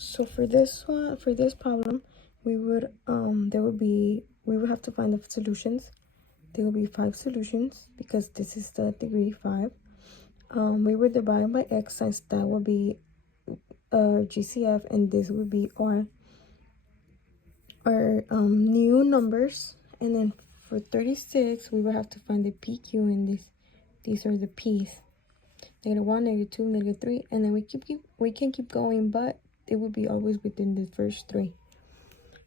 So for this one, for this problem, we would we would have to find the solutions. There will be 5 solutions because this is the degree 5. We would divide by x, since that would be GCF, and this would be our new numbers. And then for 36, we will have to find the PQ in this. These are the P's. -1, -2, -3, and then we can keep going, but it will be always within the first 3.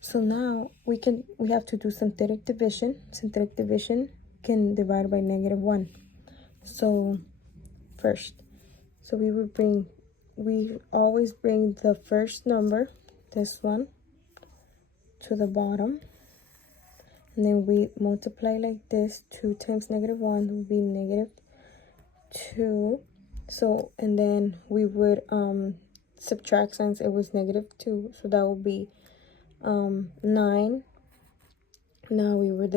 So now we have to do synthetic division. Synthetic division can divide by -1. So first, so we always bring the first number, this one, to the bottom, and then we multiply like this. 2 times -1 would be -2. So, and then we would subtract, since it was -2, so that would be 9. Now we would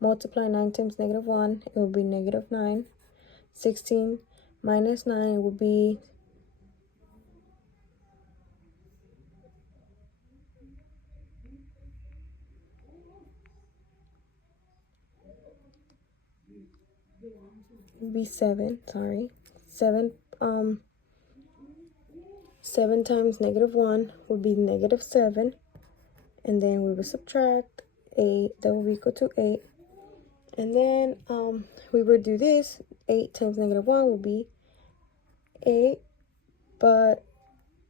multiply 9 times -1, it would be -9. 16 minus 9 would be be 7. 7 times -1 would be -7, and then we will subtract 8. That will be equal to 8. And then we would do this. 8 times -1 will be 8, but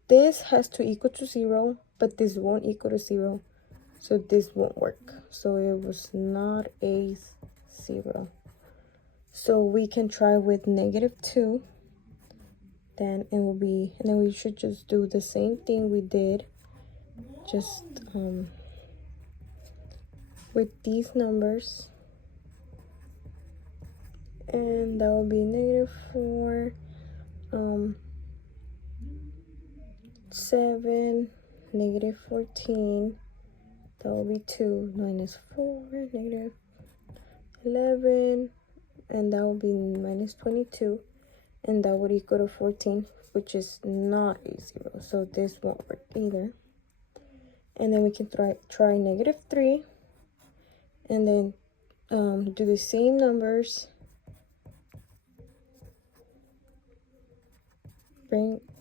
this has to equal to 0, but this won't equal to 0, so this won't work. So it was not a 0. So we can try with -2. Then it will be, and then we should just do the same thing we did, just with these numbers, and that will be -4, 7, -14. That will be 2 minus 4, -11, and that will be -22, and that would equal to 14, which is not a 0, so this won't work either. And then we can try -3, and then do the same numbers.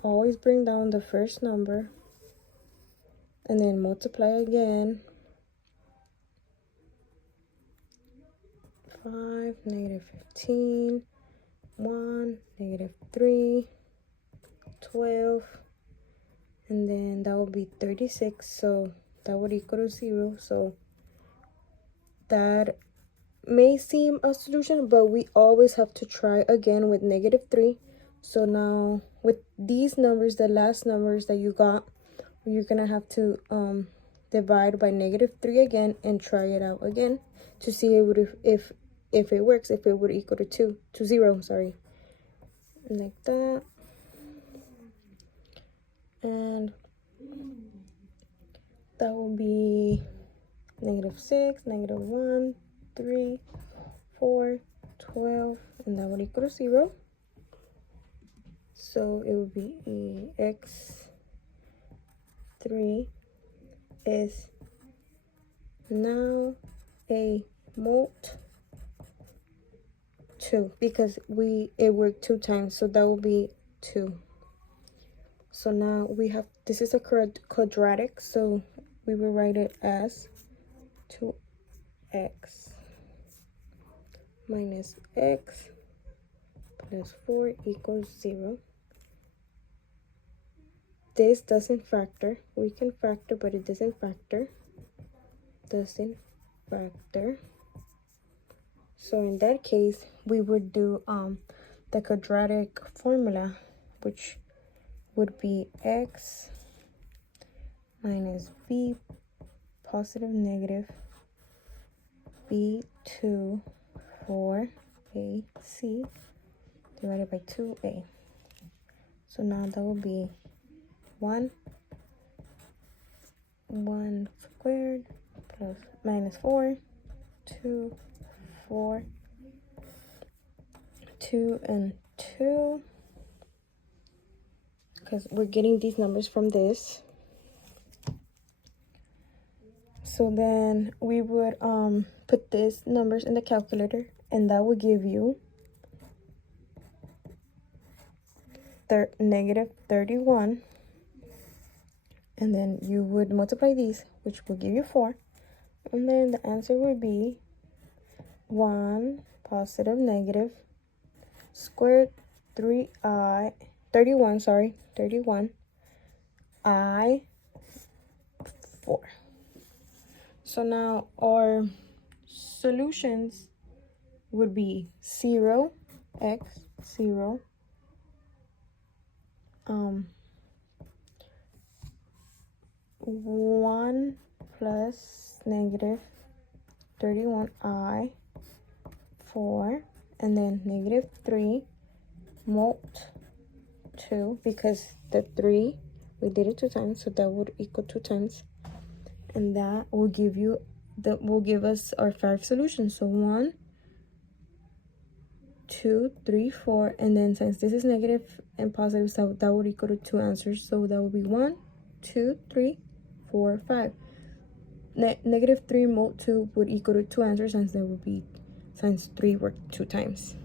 Always bring down the first number, and then multiply again. 5, -15, 1, -3, 12, and then that would be 36, so that would equal to 0. So that may seem a solution, but we always have to try again with -3. So now with these numbers, the last numbers that you got, you're gonna have to divide by -3 again and try it out again to see if it works, if it would equal to 0, sorry, like that. And that will be -6, -1, 3, 4, 12, and that would equal to 0. So it would be x3 is now a mult 2, because it worked 2 times, so that will be 2. So now we have, this is a quadratic, so we will write it as 2x minus x plus 4 equals 0. This doesn't factor. We can factor, but it doesn't factor. So in that case, we would do the quadratic formula, which would be x minus b positive negative b2 for ac divided by 2a. So now that will be 1 squared plus -4, 2, 4, 2 and 2, because we're getting these numbers from this. So then we would put these numbers in the calculator, and that would give you negative 31. And then you would multiply these, which will give you 4. And then the answer would be 1 positive negative squared 31 I 4. So now our solutions would be 0, x, 0, 1 plus negative 31i 4, and then negative 3 mult 2, because the 3 we did it 2 times, so that would equal 2 times, and that will give us our 5 solutions. So 1, 2, 3, 4, and then since this is negative and positive, so that would equal to 2 answers. So that would be 1, 2, 3, 4, 5. Negative 3 mult 2 would equal to 2 answers, since 3 worked 2 times.